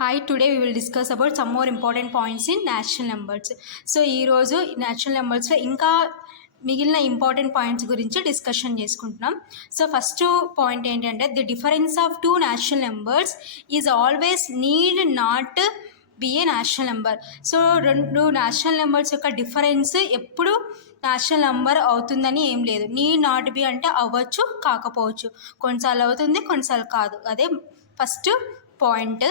Hi, today we will discuss about some more important points in natural numbers. So ఈరోజు natural నెంబర్స్లో ఇంకా మిగిలిన important points గురించి discussion చేసుకుంటున్నాం. So first point ఏంటంటే the difference of two natural numbers is always need not be a natural number. So రెండు natural numbers యొక్క difference ఎప్పుడు natural number అవుతుందని ఏం లేదు. నీడ్ నాట్ బి అంటే అవ్వచ్చు, కాకపోవచ్చు, కొన్నిసార్లు అవుతుంది, కొన్నిసార్లు కాదు. అదే ఫస్ట్ పాయింట్.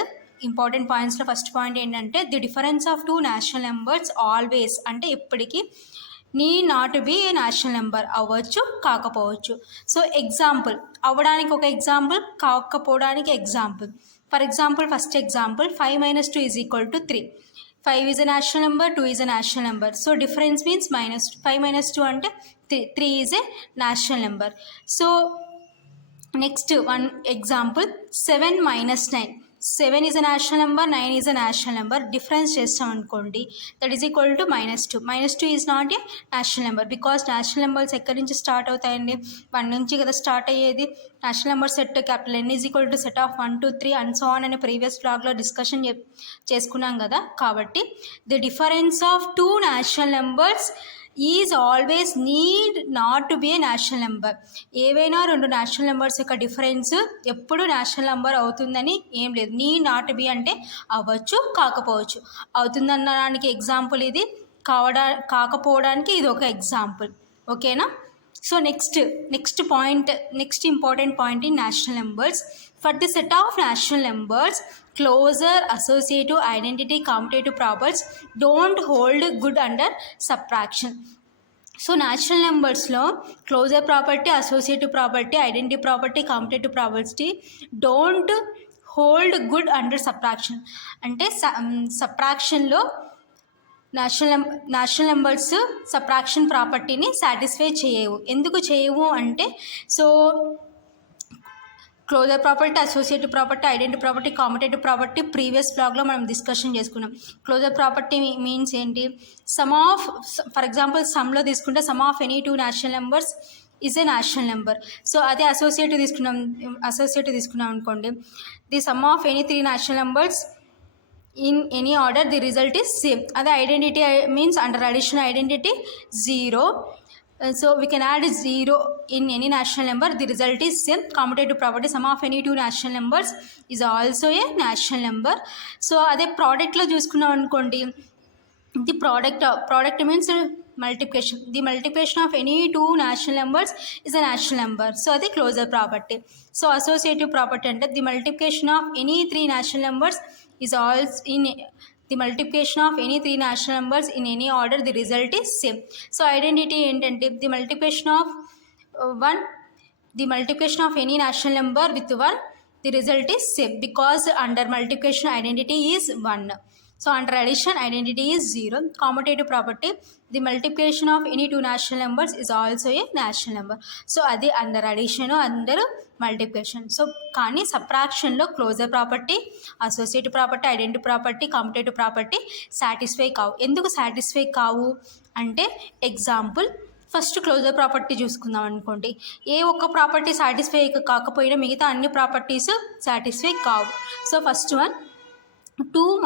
ఇంపార్టెంట్ పాయింట్స్లో ఫస్ట్ పాయింట్ ఏంటంటే the difference of two natural numbers always అంటే ఎప్పటికీ need not be a natural number అవ్వచ్చు, కాకపోవచ్చు. సో ఎగ్జాంపుల్, అవ్వడానికి ఒక ఎగ్జాంపుల్, కాకపోవడానికి example. For example first example 5 - 2 = 3. 5 is a natural number, 2 is a natural number. So difference means -2. 5 - 2 అంటే 3 is a natural number. So next one example 7 - 9. 7 is a natural number, 9 is a natural number. Difference చేస్తాం అనుకోండి, that is equal to -2. -2 is not a natural number because natural numbers ఎక్కడి నుంచి start అవుతాయండి? 1 నుంచి కదా start అయ్యేది. natural number set capital N is equal to set of 1 2 3 and so on అని previous బ్లాగ్లో డిస్కషన్ చేసుకున్నాం కదా. కాబట్టి the difference of two natural numbers is always need not to be a natural number. ఏవైనా రెండు natural numbers యొక్క difference ఎప్పుడు natural number అవుతుందని ఏం లేదు. నీడ్ నాట్ బి అంటే అవ్వచ్చు, కాకపోవచ్చు. అవుతుందనడానికి ఎగ్జాంపుల్ ఇది, కాకపోవడానికి ఇది ఒక ఎగ్జాంపుల్. ఓకేనా? So next point, next important point in natural numbers. For the set of natural numbers closure, associative, identity, competitive properties don't hold good under subtraction. So natural నెంబర్స్లో closure property, associative property, identity property, competitive property don't hold good under subtraction. అంటే సబ్ట్రాక్షన్లో natural numbers subtraction ప్రాపర్టీని satisfy చేయవు. ఎందుకు చేయవు అంటే, so closure property, associative property, identity property, competitive property previous బ్లాగ్లో మనం డిస్కషన్ చేసుకున్నాం. క్లోజర్ ప్రాపర్టీ మీన్స్ ఏంటి? సమ్ ఆఫ్, ఫర్ ఎగ్జాంపుల్ సమ్లో తీసుకుంటే some of any two natural numbers is a natural number. So అదే అసోసియేటివ్ తీసుకున్నాం అనుకోండి, the some of any 3 natural numbers in any order the result is same. Other identity means under addition identity 0. So we can add 0 in any natural number, the result is same. Commutative property, sum of any two natural numbers is also a natural number. So అదే ప్రోడక్ట్లో చూసుకున్నాం అనుకోండి, the product means multiplication. The multiplication of any two natural numbers is a natural number. So అది closure property. So associative property అంటే the multiplication of any 3 natural numbers is also in the multiplication of any 3 natural numbers in any order the result is same. So identity ఏంటంటే the multiplication of any natural number with 1 the result is same because under multiplication identity is 1. So under addition identity is 0. Commutative property, the multiplication of any two natural numbers is also a natural number. So అది under addition, under multiplication. So కానీ సబ్ట్రాక్షన్లో closure property, associative property, identity property, competitive property satisfy కావు. ఎందుకు satisfy కావు అంటే, example first closure property చూసుకుందాం అనుకోండి. ఏ ఒక్క ప్రాపర్టీ సాటిస్ఫై కాకపోయినా మిగతా అన్ని ప్రాపర్టీస్ సాటిస్ఫై కావు. So first one 2 -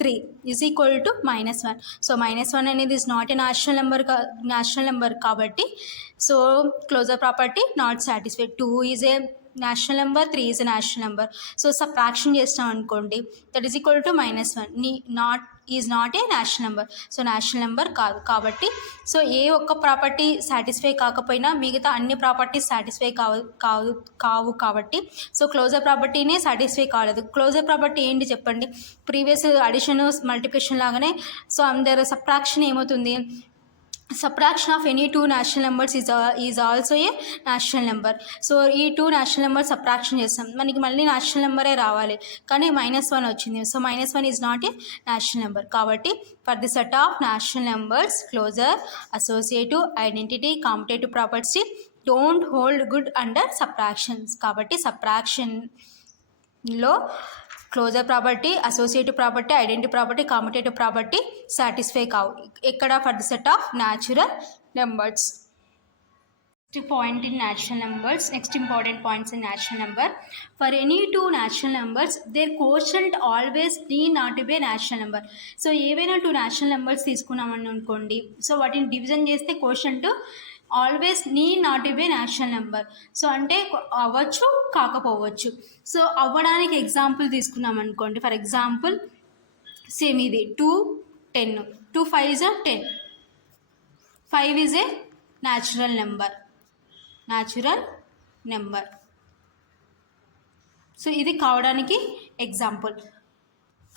3 is equal to -1. So -1 అనేది is not a natural number కాబట్టి, so closure property not satisfied. 2 is a natural number, 3 is a natural number. So subtraction చేస్తాం అనుకోండి, that is equal to -1 is not A national number. So national number కాదు. కాబట్టి so ఏ ఒక్క property satisfy కాకపోయినా మిగతా అన్ని properties satisfy కావు కాబట్టి, సో క్లోజర్ ప్రాపర్టీనే సాటిస్ఫై కాలేదు. క్లోజర్ ప్రాపర్టీ ఏంటి చెప్పండి? ప్రీవియస్ అడిషన్, మల్టిప్లికేషన్ లాగానే సో అందరు సబ్ట్రాక్షన్ ఏమవుతుంది? Subtraction of any two natural numbers is also a natural number. So ఈ 2 న్యాచురల్ నెంబర్స్ సబ్ట్రాక్షన్ చేస్తాం, మనకి మళ్ళీ న్యాచురల్ నెంబరే రావాలి, కానీ -1 వచ్చింది. So -1 is not a natural number. కాబట్టి for the set of natural numbers closure, associative, identity, competitive property don't hold good under subtractions. కాబట్టి సబ్ట్రాక్షన్లో closure property, associative property, identity property, competitive property satisfy కావు. ఇక్కడ for the set of natural numbers. point in natural numbers. Next important points in natural number. For any two natural numbers, their quotient always need not to be a natural number. So ఏవైనా two natural numbers తీసుకున్నామని అనుకోండి, so వాటిని division చేస్తే quotient always need not to be a natural number. So అంటే అవ్వచ్చు కాకపోవచ్చు. So అవ్వడానికి example తీసుకున్నాం అనుకోండి. ఫర్ ఎగ్జాంపుల్ సేమ్ ఇది 2 10, 2 5 is a 10, 5 is a natural number. So ఇది కావడానికి ఎగ్జాంపుల్.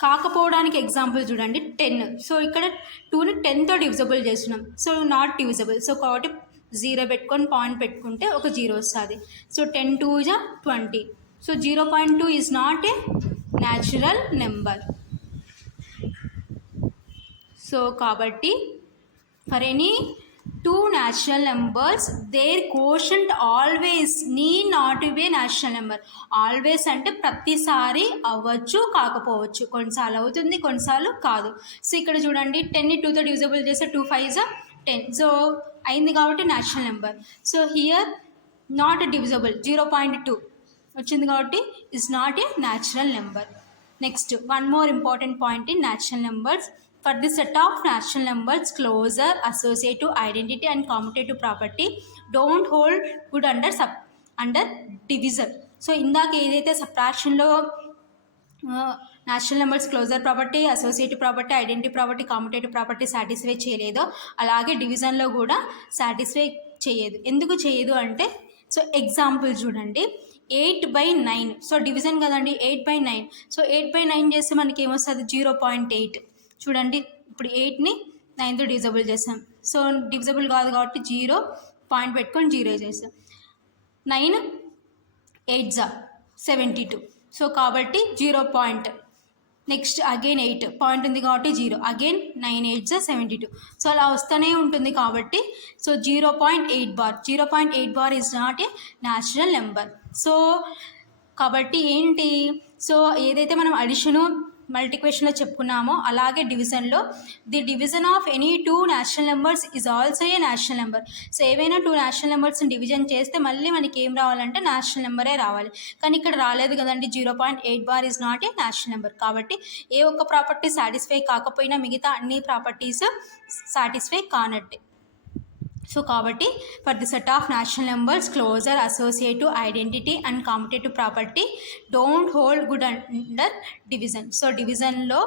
కాకపోవడానికి ఎగ్జాంపుల్ చూడండి 10. సో ఇక్కడ 2ని 10తో డివిజబుల్ చేస్తున్నాం, సో నాట్ డివిజబుల్. సో కాబట్టి 0 పెట్టుకొని పాయింట్ పెట్టుకుంటే ఒక 0 వస్తుంది. So 10 2 is 20. So 0.2 is not a natural number. So కాబట్టి for any two natural numbers, their quotient always need not to be a natural number. Always అంటే ప్రతిసారి అవ్వచ్చు కాకపోవచ్చు, కొన్నిసార్లు అవుతుంది కొన్నిసార్లు కాదు. సో ఇక్కడ చూడండి 10ని 2తో డివిజబుల్ చేస్తే 2 5 is 10. సో అయింది కాబట్టి natural number. So here not divisible 0.2 వచ్చింది కాబట్టి is not a natural number. Next one more important point in natural numbers. For the set of natural numbers, closure, associative, identity and commutative property don't hold good under division. So ఇందాక ఏదైతే సబ్ట్రాక్షన్లో natural numbers closure property, associative property, identity property, commutative property satisfy చేయలేదో అలాగే డివిజన్లో కూడా satisfy చేయదు. ఎందుకు చేయదు అంటే, సో ఎగ్జాంపుల్ చూడండి 8/9. సో డివిజన్ కదండి 8/9. సో 8/9 చేస్తే మనకి ఏమొస్తుంది 0.8. చూడండి ఇప్పుడు 8ని 9తో డివిజబుల్ చేస్తాం. సో డివిజబుల్ కాదు కాబట్టి 0 పాయింట్ పెట్టుకొని 0 చేస్తాం. 9 8 72. సో కాబట్టి 0 పాయింట్. నెక్స్ట్ అగైన్ 8 పాయింట్ ఉంది కాబట్టి 0, అగైన్ 9 8 72. సో అలా వస్తూనే ఉంటుంది కాబట్టి so 0.8 bar. 0.8 bar is not a natural number. So కాబట్టి ఏంటి, సో ఏదైతే మనం అడిషను మల్టిప్లికేషన్లో చెప్పుకున్నామో అలాగే డివిజన్లో the division of any two natural numbers is also a natural number. So ఏవైనా టూ న్యాచురల్ నెంబర్స్ని డివిజన్ చేస్తే మళ్ళీ మనకి ఏం రావాలంటే న్యాచురల్ నెంబరే రావాలి. కానీ ఇక్కడ రాలేదు కదండి, 0.8 bar is not a natural number. కాబట్టి ఏ ఒక్క ప్రాపర్టీ సాటిస్ఫై కాకపోయినా మిగతా అన్ని ప్రాపర్టీస్ సాటిస్ఫై కానట్టే. సో కాబట్టి for the set of natural numbers closure, associative, identity and commutative property don't hold good under division. So డివిజన్లో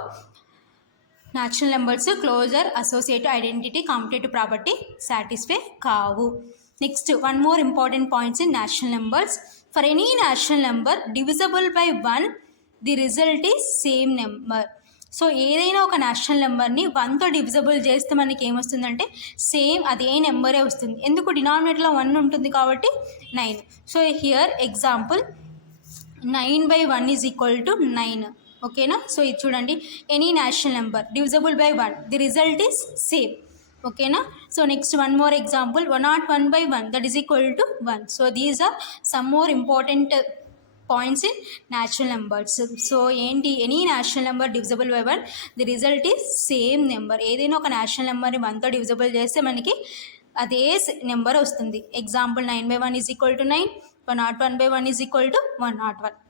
natural numbers closure, associative, identity, commutative property satisfy కావు. Next one more important points in natural numbers. For any natural number divisible by 1 the result is same number. So ఏదైనా ఒక natural నెంబర్ని 1తో divisible చేస్తే మనకి ఏమొస్తుందంటే same అదే నెంబరే వస్తుంది. ఎందుకు, డినామినేటర్లో 1 ఉంటుంది కాబట్టి 9. So here example 9/1 is equal to 9. ఓకేనా. సో ఇది చూడండి any natural number divisible by 1 the result is same. ఓకేనా. So next one more example 101/1 that is equal to 1. So these are some more important points in natural numbers. So ఏంటి, any natural number divisible by 1 the result is same number. ఏదైనా ఒక natural నెంబర్ని 1తో divisible చేస్తే మనకి అదే number వస్తుంది. Example 9/1 is equal to 9, 101/1 is equal to 101.